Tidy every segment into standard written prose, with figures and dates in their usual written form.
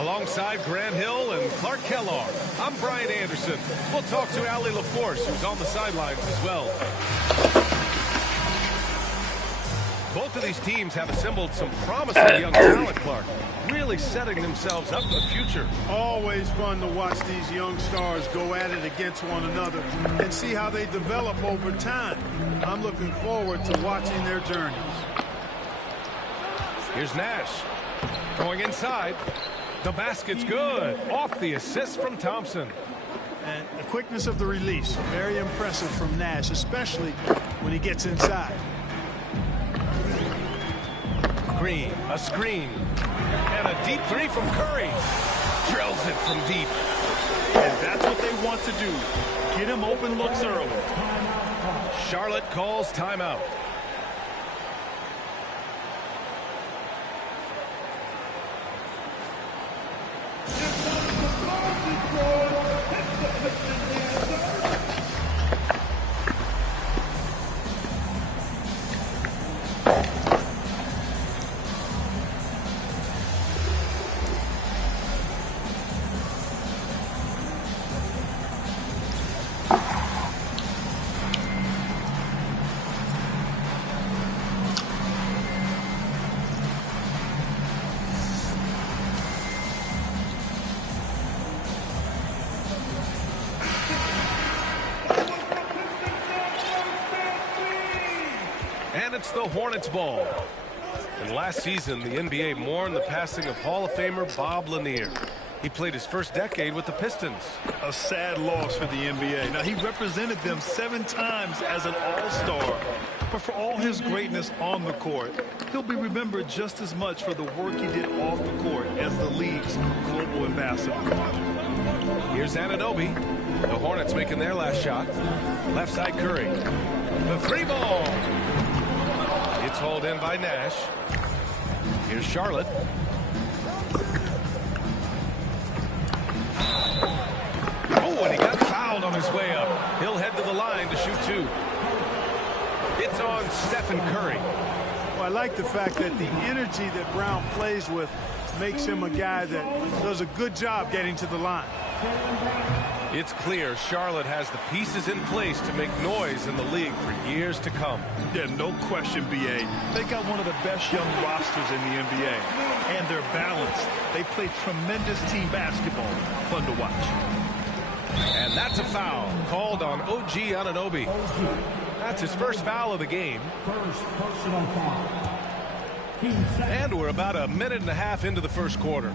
Alongside Grant Hill and Clark Kellogg, I'm Brian Anderson. We'll talk to Allie LaForce, who's on the sidelines as well. Both of these teams have assembled some promising young talent, Clark, really setting themselves up for the future. Always fun to watch these young stars go at it against one another and see how they develop over time. I'm looking forward to watching their journeys. Here's Nash going inside. The basket's good. Off the assist from Thompson. And the quickness of the release, very impressive from Nash, especially when he gets inside. Green, a screen, and a deep three from Curry. Drills it from deep. And that's what they want to do. Get him open looks early. Charlotte calls timeout. And it's the Hornets ball. And last season, the NBA mourned the passing of Hall of Famer Bob Lanier. He played his first decade with the Pistons. A sad loss for the NBA. Now, he represented them 7 times as an all-star. But for all his greatness on the court, he'll be remembered just as much for the work he did off the court as the league's global ambassador. Here's Anunoby. The Hornets making their last shot. Left side Curry. The 3-ball. It's hauled in by Nash. Here's Charlotte. Oh, and he got fouled on his way up. He'll head to the line to shoot 2. It's on Stephen Curry. Well, I like the fact that the energy that Brown plays with makes him a guy that does a good job getting to the line. It's clear Charlotte has the pieces in place to make noise in the league for years to come. Yeah, no question, B.A. They got one of the best young rosters in the NBA. And they're balanced. They play tremendous team basketball. Fun to watch. And that's a foul called on OG Anunoby. That's his first foul of the game. First personal foul. And we're about a minute and a half into the first quarter.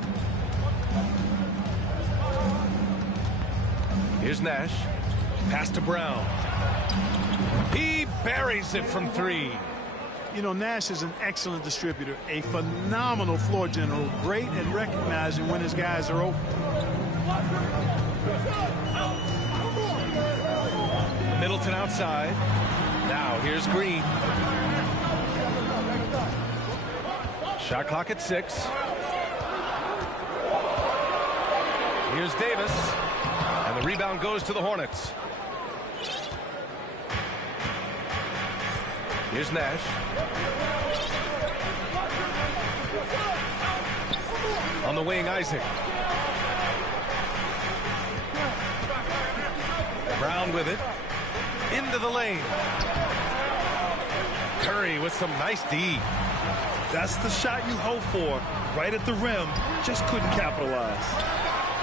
Here's Nash. Pass to Brown. He buries it from three. You know, Nash is an excellent distributor, a phenomenal floor general, great at recognizing when his guys are open. Middleton outside. Now here's Green. Shot clock at 6. Here's Davis. And the rebound goes to the Hornets. Here's Nash. On the wing, Isaac. Brown with it. Into the lane. Curry with some nice D. That's the shot you hope for. Right at the rim. Just couldn't capitalize.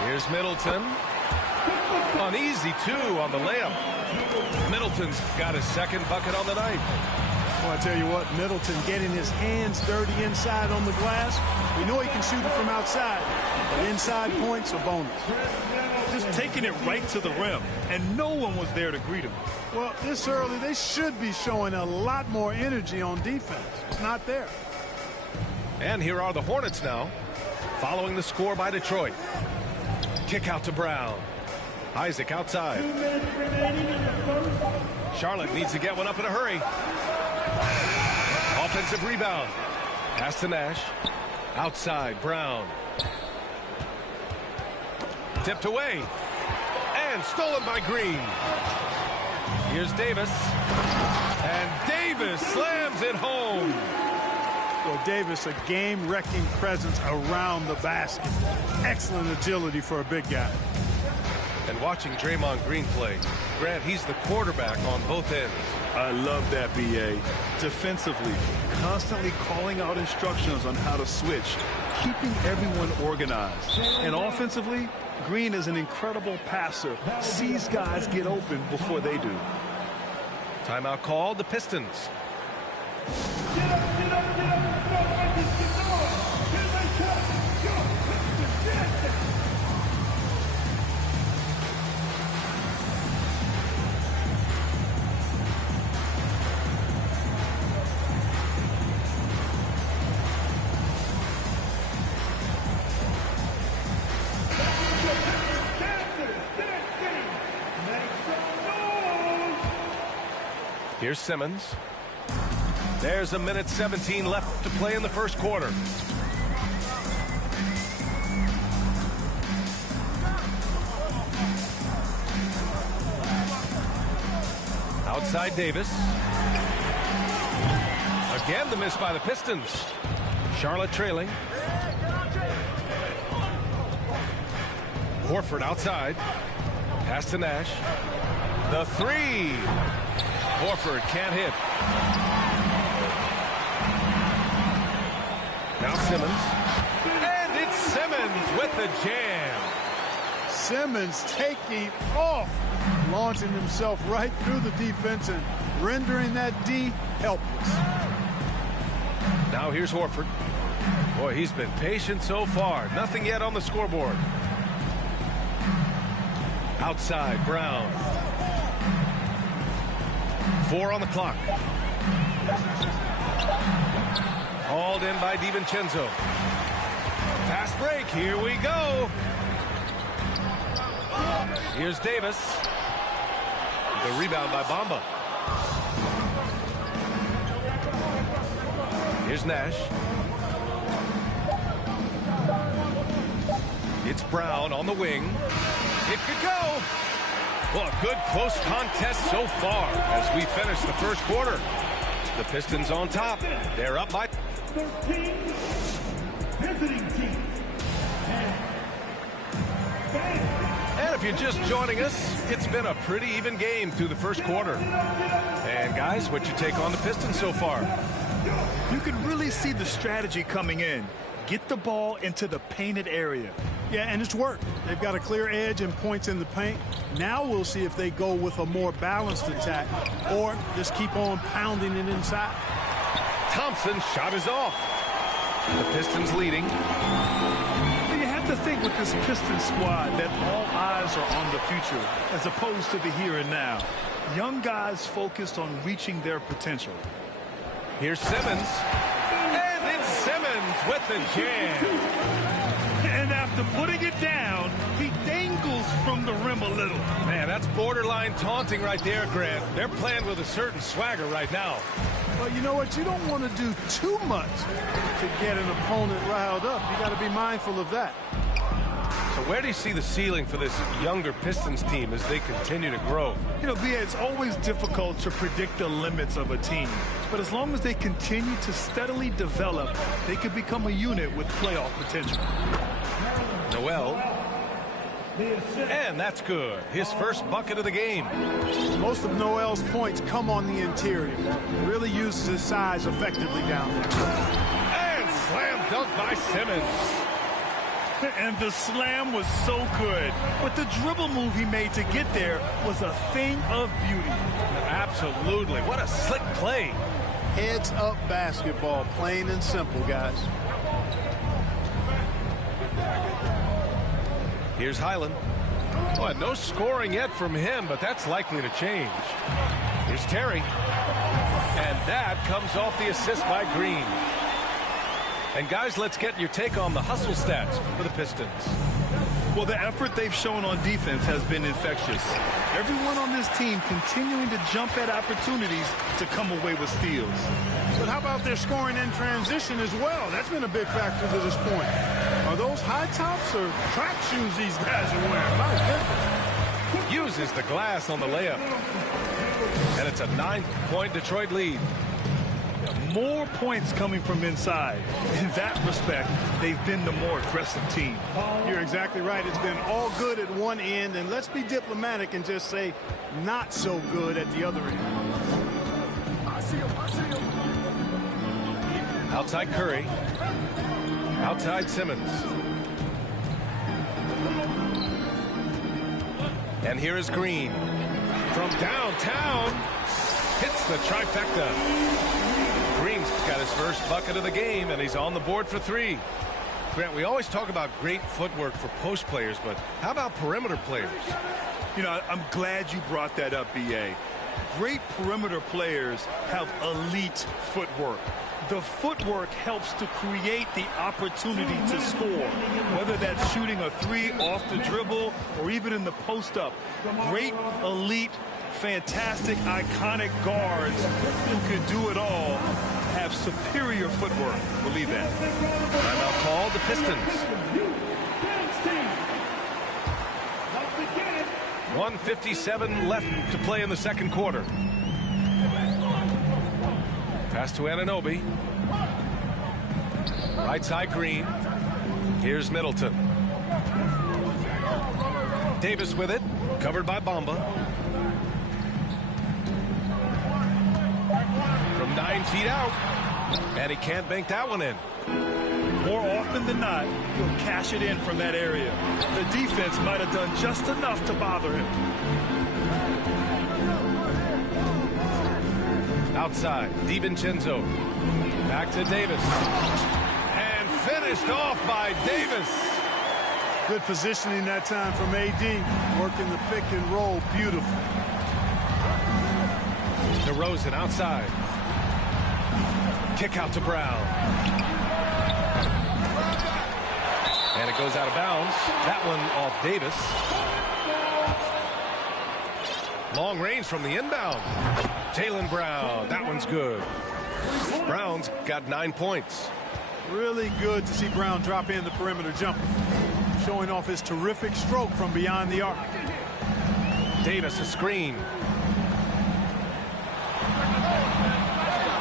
Here's Middleton. An easy 2 on the layup. Middleton's got his second bucket on the night. Well, I tell you what, Middleton getting his hands dirty inside on the glass. We know he can shoot it from outside, but inside points a bonus. Just taking it right to the rim, and no one was there to greet him. Well, this early, they should be showing a lot more energy on defense. It's not there. And here are the Hornets now, following the score by Detroit. Kick out to Brown. Isaac outside. Charlotte needs to get one up in a hurry. Offensive rebound. Pass to Nash. Outside, Brown. Tipped away. And stolen by Green. Here's Davis. And Davis slams it home. Well, Davis, a game-wrecking presence around the basket. Excellent agility for a big guy. And watching Draymond Green play, Grant, he's the quarterback on both ends. I love that, B.A. Defensively, constantly calling out instructions on how to switch, keeping everyone organized. And offensively, Green is an incredible passer, sees guys get open before they do. Timeout called, the Pistons. Here's Simmons. There's a minute 17 left to play in the first quarter. Outside Davis. Again the miss by the Pistons. Charlotte trailing. Horford outside. Pass to Nash. The three. Horford can't hit. Now Simmons. And it's Simmons with the jam. Simmons taking off, launching himself right through the defense and rendering that D helpless. Now here's Horford. Boy, he's been patient so far. Nothing yet on the scoreboard. Outside, Brown. 4 on the clock. Hauled in by DiVincenzo. Fast break. Here we go. Here's Davis. The rebound by Bamba. Here's Nash. It's Brown on the wing. It could go. Well, a good close contest so far as we finish the first quarter. The Pistons on top. They're up by 13. Visiting team. And And if you're just joining us, it's been a pretty even game through the first quarter. And guys, what's your take on the Pistons so far? You can really see the strategy coming in. Get the ball into the painted area. Yeah, and it's worked. They've got a clear edge and points in the paint. Now we'll see if they go with a more balanced attack or just keep on pounding it inside. Thompson's shot is off. The Pistons leading. You have to think with this Pistons squad that all eyes are on the future as opposed to the here and now. Young guys focused on reaching their potential. Here's Simmons. And it's Simmons with the jam. And after putting it down, he dangles from the rim a little. Man, that's borderline taunting right there, Grant. They're playing with a certain swagger right now. Well, you know what? You don't want to do too much to get an opponent riled up. You got to be mindful of that. So where do you see the ceiling for this younger Pistons team as they continue to grow? You know, B.A., it's always difficult to predict the limits of a team. But as long as they continue to steadily develop, they could become a unit with playoff potential. Noel. And that's good. His first bucket of the game. Most of Noel's points come on the interior. Really uses his size effectively down there. And slam dunk by Simmons. And the slam was so good. But the dribble move he made to get there was a thing of beauty. Absolutely. What a slick play. Heads-up basketball, plain and simple, guys. Here's Highland. Well, no scoring yet from him, but that's likely to change. Here's Terry. And that comes off the assist by Green. And guys, let's get your take on the hustle stats for the Pistons. Well, the effort they've shown on defense has been infectious. Everyone on this team continuing to jump at opportunities to come away with steals. But how about their scoring in transition as well? That's been a big factor to this point. Are those high tops or track shoes these guys are wearing? My goodness. Uses the glass on the layup. And it's a 9-point Detroit lead. More points coming from inside. In that respect, they've been the more aggressive team. You're exactly right. It's been all good at one end, and let's be diplomatic and just say not so good at the other end. Outside Curry. Outside Simmons. And here is Green. From downtown, hits the trifecta. Green's got his first bucket of the game, and he's on the board for three. Grant, we always talk about great footwork for post players, but how about perimeter players? You know, I'm glad you brought that up, B.A. Great perimeter players have elite footwork. The footwork helps to create the opportunity to score, whether that's shooting a three off the dribble or even in the post-up. Great, elite, fantastic, iconic guards who can do it all have superior footwork. Believe that. Timeout called, the Pistons. 1:57 left to play in the second quarter. Pass to Anunoby. Right side Green. Here's Middleton. Davis with it. Covered by Bamba. From 9 feet out. And he can't bank that one in. More often than not, he'll cash it in from that area. The defense might have done just enough to bother him. Outside, DiVincenzo. Back to Davis. And finished off by Davis. Good positioning that time from AD. Working the pick and roll. Beautiful. DeRozan outside. Kick out to Brown. And it goes out of bounds. That one off Davis. Long range from the inbound. Jaylen Brown. That one's good. Brown's got 9 points. Really good to see Brown drop in the perimeter jumper. Showing off his terrific stroke from beyond the arc. Davis a screen.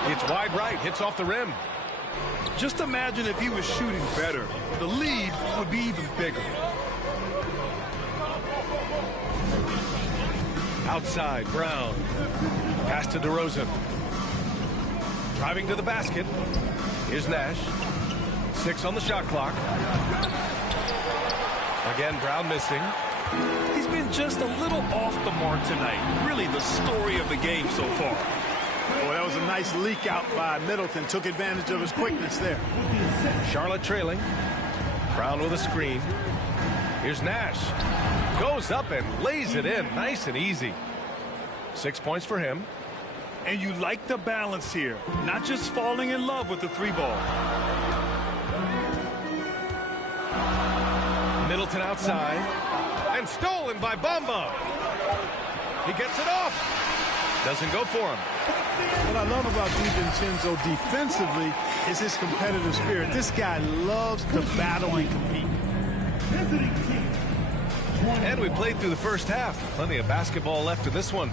It's wide right. Hits off the rim. Just imagine if he was shooting better. The lead would be even bigger. Outside, Brown. Pass to DeRozan. Driving to the basket. Here's Nash. 6 on the shot clock. Again, Brown missing. He's been just a little off the mark tonight. Really the story of the game so far. Boy, that was a nice leak out by Middleton. Took advantage of his quickness there. Charlotte trailing. Brown with a screen. Here's Nash. Goes up and lays it in. Nice and easy. 6 points for him. And you like the balance here. Not just falling in love with the 3-ball. Middleton outside. And stolen by Bamba. He gets it off. Doesn't go for him. What I love about DiVincenzo defensively is his competitive spirit. This guy loves to battle and compete. And we played through the first half. Plenty of basketball left in this one.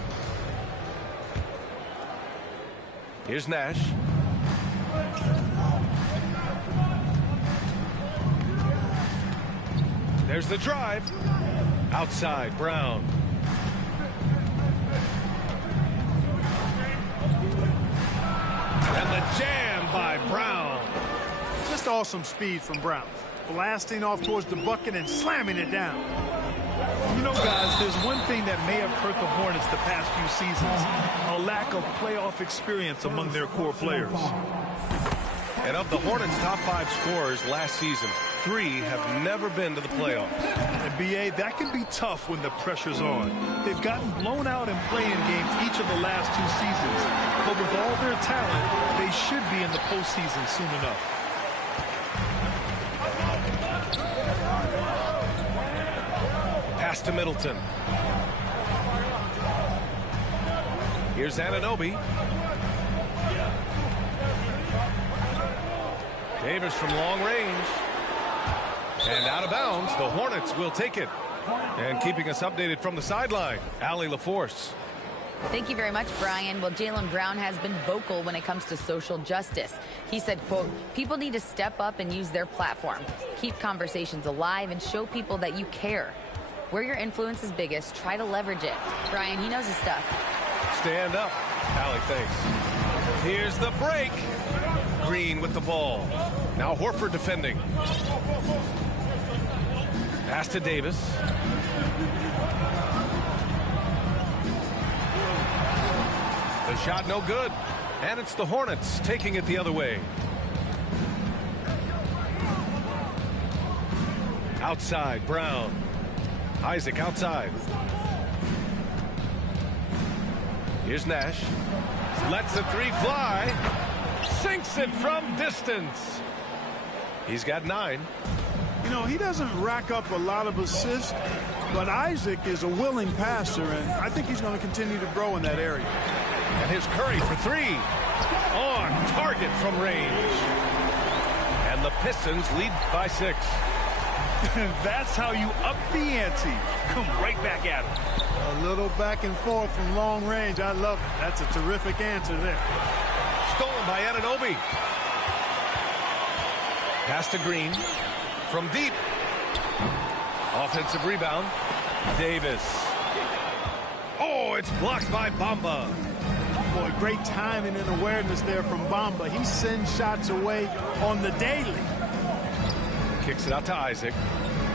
Here's Nash. There's the drive. Outside, Brown. And the jam by Brown. Just awesome speed from Brown. Blasting off towards the bucket and slamming it down. You know, guys, there's one thing that may have hurt the Hornets the past few seasons. A lack of playoff experience among their core players. And of the Hornets' top 5 scorers last season, 3 have never been to the playoffs. And BA, that can be tough when the pressure's on. They've gotten blown out in play-in games each of the last 2 seasons. But with all their talent, they should be in the postseason soon enough. Pass to Middleton. Here's Anunoby. Davis from long range. And out of bounds, the Hornets will take it. And keeping us updated from the sideline, Allie LaForce. Thank you very much, Brian. Well, Jaylen Brown has been vocal when it comes to social justice. He said, quote, people need to step up and use their platform. Keep conversations alive and show people that you care. Where your influence is biggest, try to leverage it. Brian, he knows his stuff. Stand up. Allie, thanks. Here's the break. Green with the ball. Now Horford defending. Pass to Davis. The shot no good. And it's the Hornets taking it the other way. Outside, Brown. Isaac outside. Here's Nash. Lets the 3 fly. Sinks it from distance. He's got 9. You know, he doesn't rack up a lot of assists, but Isaac is a willing passer, and I think he's going to continue to grow in that area. And here's Curry for 3. On target from range. And the Pistons lead by 6. That's how you up the ante. Come right back at him. A little back and forth from long range. I love it. That's a terrific answer there. Stolen by Anunoby. Pass to Green. From deep. Offensive rebound. Davis. Oh, it's blocked by Bamba. Boy, great timing and awareness there from Bamba. He sends shots away on the daily. Kicks it out to Isaac.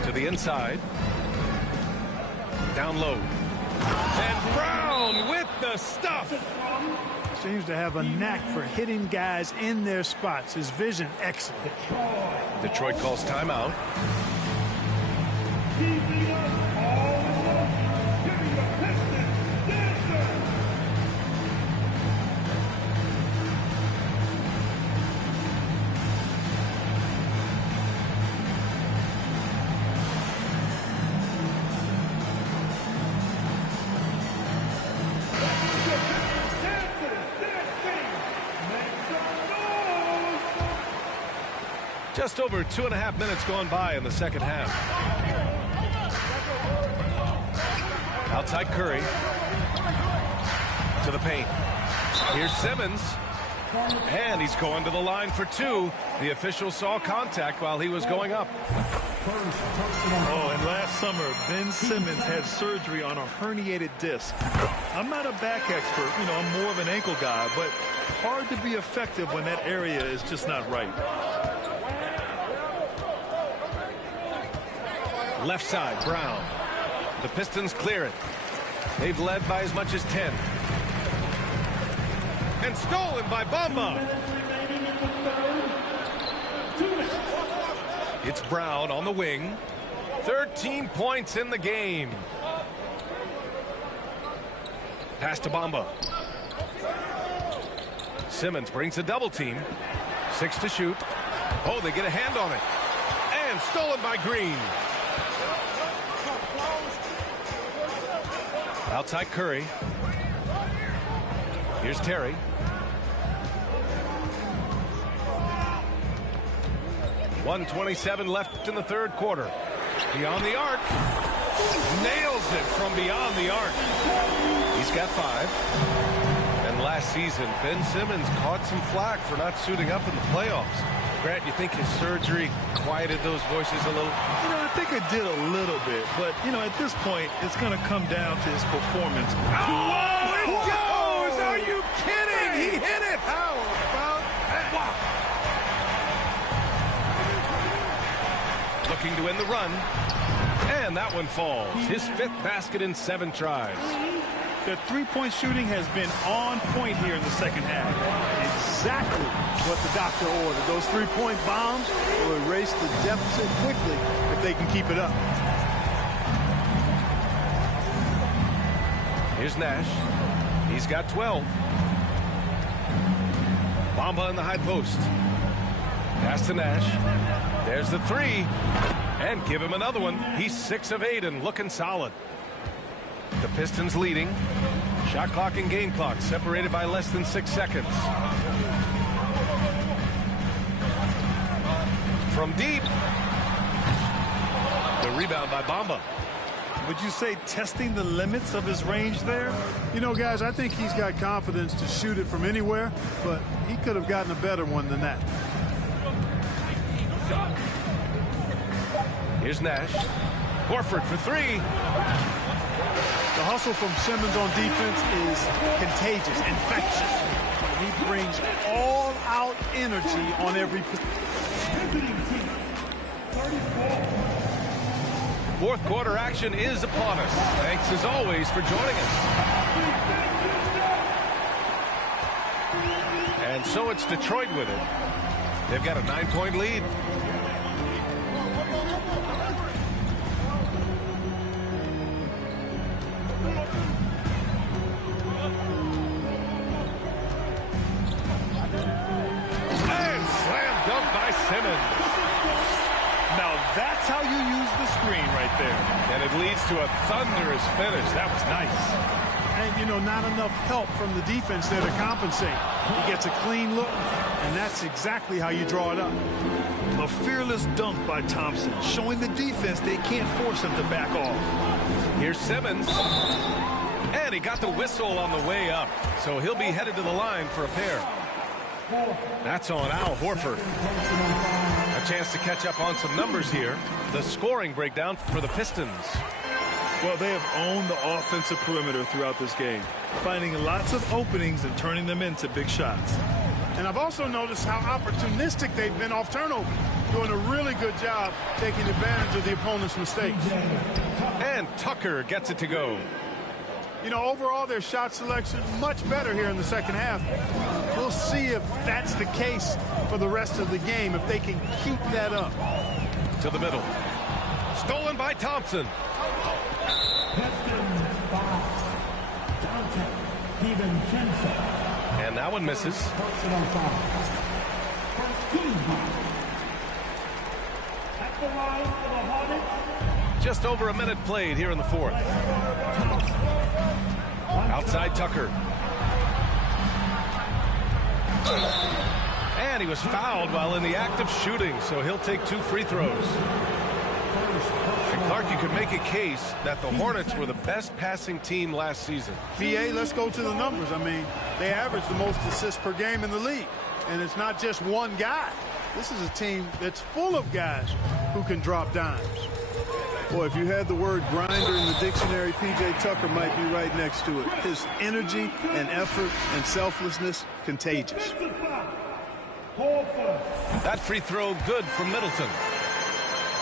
To the inside. Down low. And Brown with the stuff. Seems to have a knack for hitting guys in their spots. His vision excellent. Detroit calls timeout. Just over 2.5 minutes gone by in the second half. Outside Curry. To the paint. Here's Simmons. And he's going to the line for 2. The official saw contact while he was going up. First personal foul. Oh, and last summer, Ben Simmons had surgery on a herniated disc. I'm not a back expert, you know, I'm more of an ankle guy, but hard to be effective when that area is just not right. Left side, Brown. The Pistons clear it. They've led by as much as 10. And stolen by Bamba. It's Brown on the wing. 13 points in the game. Pass to Bamba. Simmons brings a double team. 6 to shoot. Oh, they get a hand on it. And stolen by Green. Outside Curry. Here's Terry. .127 left in the third quarter. Beyond the arc. Nails it from beyond the arc. He's got 5. And last season, Ben Simmons caught some flack for not suiting up in the playoffs. Grant, you think his surgery quieted those voices a little? You know, I think it did a little bit, but, you know, at this point, it's going to come down to his performance. Oh, it goes! Are you kidding? He hit it! How about that? Wow. Looking to win the run. And that one falls. His 5th basket in 7 tries. The three-point shooting has been on point here in the second half. Exactly what the doctor ordered. Those 3-point bombs will erase the deficit quickly if they can keep it up. Here's Nash. He's got 12. Bamba in the high post. Pass to Nash. There's the 3. And give him another one. He's 6 of 8 and looking solid. The Pistons leading. Shot clock and game clock separated by less than 6 seconds. From deep. The rebound by Bamba. Would you say testing the limits of his range there? You know, guys, I think he's got confidence to shoot it from anywhere, but he could have gotten a better one than that. Here's Nash. Horford for 3. The hustle from Simmons on defense is contagious, infectious. He brings all-out energy on every Visiting team, 34. Fourth quarter action is upon us. Thanks as always for joining us. And so it's Detroit with it. They've got a 9-point lead. And slam dunk by Simmons. Now that's how you use the screen right there. And it leads to a thunderous finish. That was nice. And, you know, not enough help from the defense there to compensate. He gets a clean look, and that's exactly how you draw it up. A fearless dunk by Thompson, showing the defense they can't force him to back off. Here's Simmons. And he got the whistle on the way up. So he'll be headed to the line for a pair. That's on Al Horford. A chance to catch up on some numbers here. The scoring breakdown for the Pistons. Well, they have owned the offensive perimeter throughout this game, finding lots of openings and turning them into big shots. And I've also noticed how opportunistic they've been off turnover, doing a really good job taking advantage of the opponent's mistakes. And Tucker gets it to go. You know, overall, their shot selection much better here in the second half. We'll see if that's the case for the rest of the game, if they can keep that up. To the middle. Stolen by Thompson. Pistons 5. Downtown, DiVincenzo. And that one misses. Personal foul. First team foul. At the line for the Hornets. Just over a minute played here in the fourth. Outside Tucker. And he was fouled while in the act of shooting, so he'll take 2 free throws. And Clark, you could make a case that the Hornets were the best passing team last season. BA, let's go to the numbers. I mean, they averaged the most assists per game in the league. And it's not just one guy. This is a team that's full of guys who can drop dimes. Boy, if you had the word grinder in the dictionary, P.J. Tucker might be right next to it. His energy and effort and selflessness, contagious. That free throw good from Middleton.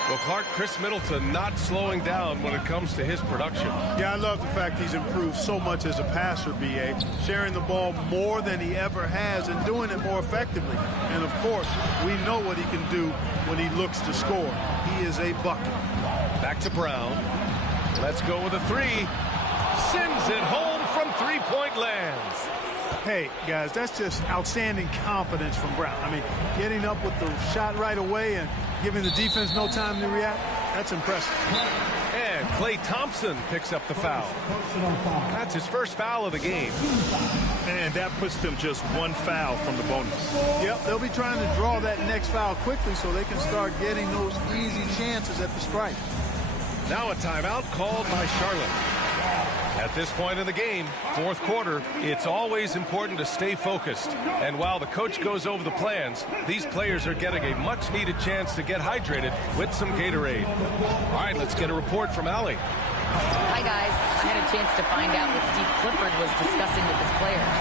Well, Clark, Chris Middleton not slowing down when it comes to his production. Yeah, I love the fact he's improved so much as a passer, B.A. Sharing the ball more than he ever has and doing it more effectively. And, of course, we know what he can do when he looks to score. He is a bucket. Back to Brown. Let's go with a three. Sends it home from three-point lands. Hey, guys, that's just outstanding confidence from Brown. I mean, getting up with the shot right away and giving the defense no time to react, that's impressive. And Klay Thompson picks up the foul. That's his first foul of the game. And that puts them just one foul from the bonus. Yep, they'll be trying to draw that next foul quickly so they can start getting those easy chances at the stripe. Now a timeout called by Charlotte. At this point in the game, fourth quarter, it's always important to stay focused. And while the coach goes over the plans, these players are getting a much-needed chance to get hydrated with some Gatorade. All right, let's get a report from Allie. Hi, guys. I had a chance to find out what Steve Clifford was discussing with his players.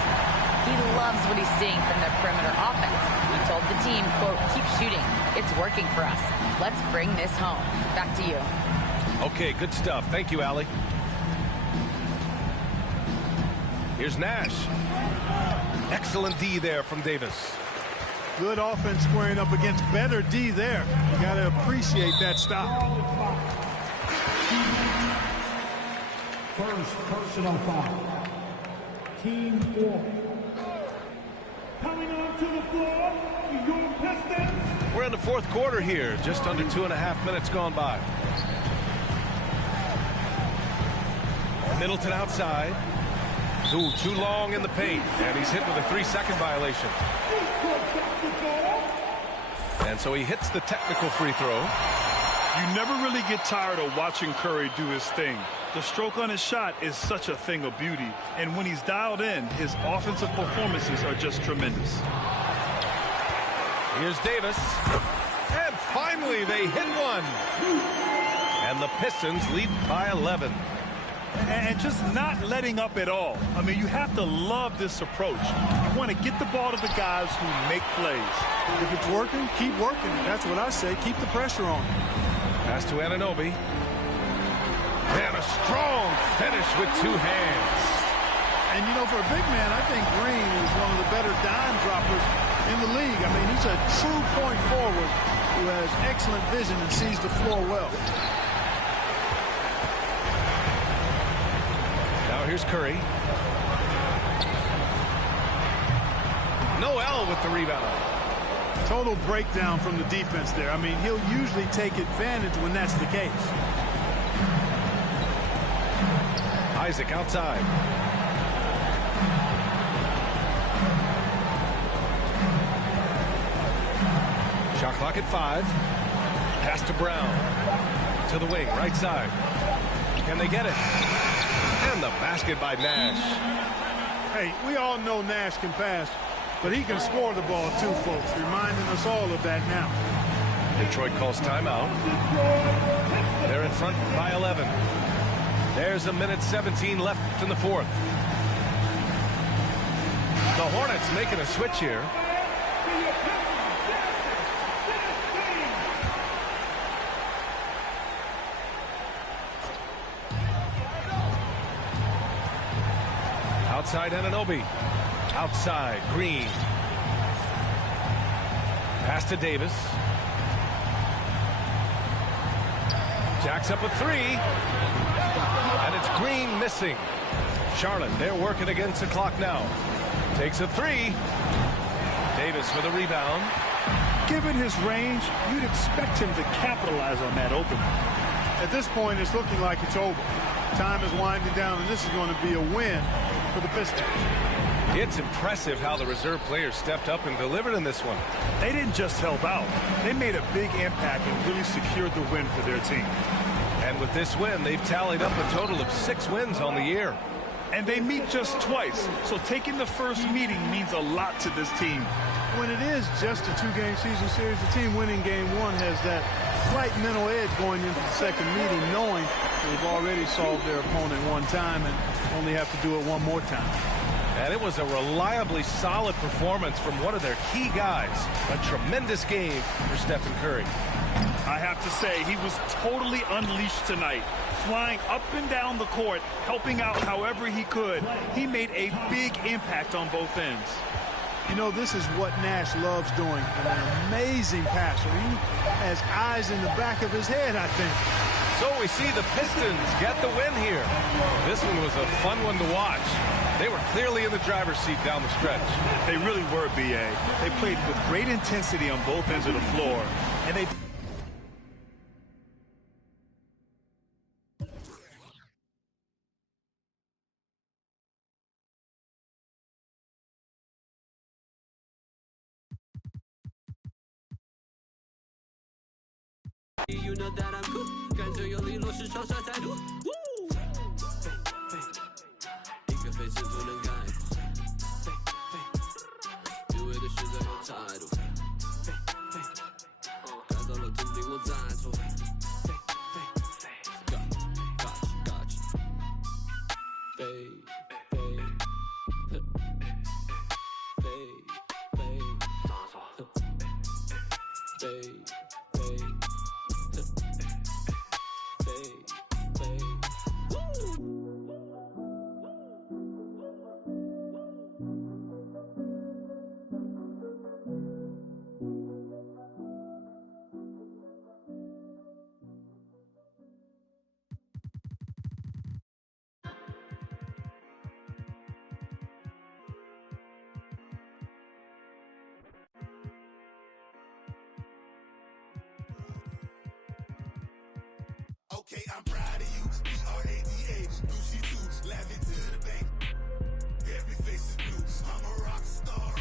He loves what he's seeing from their perimeter offense. He told the team, quote, keep shooting. It's working for us. Let's bring this home. Back to you. Okay, good stuff. Thank you, Allie. Here's Nash. Excellent D there from Davis. Good offense squaring up against better D there. You got to appreciate that stop. First personal foul. Team 4. Coming onto the floor, your Pistons. We're in the fourth quarter here. Just under 2.5 minutes gone by. Middleton outside. Ooh, too long in the paint, and he's hit with a 3-second violation. And so he hits the technical free throw. You never really get tired of watching Curry do his thing. The stroke on his shot is such a thing of beauty, and when he's dialed in, his offensive performances are just tremendous. Here's Davis, and finally they hit one. And the Pistons lead by 11. And just not letting up at all. I mean, you have to love this approach. You want to get the ball to the guys who make plays. If it's working, keep working. That's what I say. Keep the pressure on. Pass to Anunoby. And a strong finish with two hands. And, you know, for a big man, I think Green is one of the better dime droppers in the league. I mean, he's a true point forward who has excellent vision and sees the floor well. Here's Curry. Noel with the rebound. Total breakdown from the defense there. I mean, he'll usually take advantage when that's the case. Isaac outside. Shot clock at 5. Pass to Brown. To the wing, right side. Can they get it? And the basket by Nash. Hey, we all know Nash can pass, but he can score the ball too, folks, reminding us all of that now. Detroit calls timeout. They're in front by 11. There's a minute 17 left in the fourth. The Hornets making a switch here. Outside Anunoby. Outside Green. Pass to Davis. Jacks up a 3. And it's Green missing. Charlotte, they're working against the clock now. Takes a 3. Davis with a rebound. Given his range, you'd expect him to capitalize on that opening. At this point, it's looking like it's over. Time is winding down, and this is going to be a win for the Pistons. It's impressive how the reserve players stepped up and delivered in this one. They didn't just help out. They made a big impact and really secured the win for their team. And with this win, they've tallied up a total of 6 wins on the year. And they meet just twice, so taking the first meeting means a lot to this team. When it is just a two-game season series, the team winning game one has that slight mental edge going into the second meeting, knowing they've already solved their opponent one time and only have to do it one more time. And it was a reliably solid performance from one of their key guys. A tremendous game for Stephen Curry. I have to say, he was totally unleashed tonight. Flying up and down the court, helping out however he could. He made a big impact on both ends. You know, this is what Nash loves doing. An amazing passer. He has eyes in the back of his head, I think. So we see the Pistons get the win here. This one was a fun one to watch. They were clearly in the driver's seat down the stretch. They really were, B.A. They played with great intensity on both ends of the floor. And they... You know that I'm cool， 感觉有利落是双杀态度。一个飞是不能盖过，因为的实在有态度。改造了证明我在错。Got you， Okay, I'm proud of you. B-R-A-D-A, Gucci too, laughing to the bank. Every face is blue. I'm a rock star.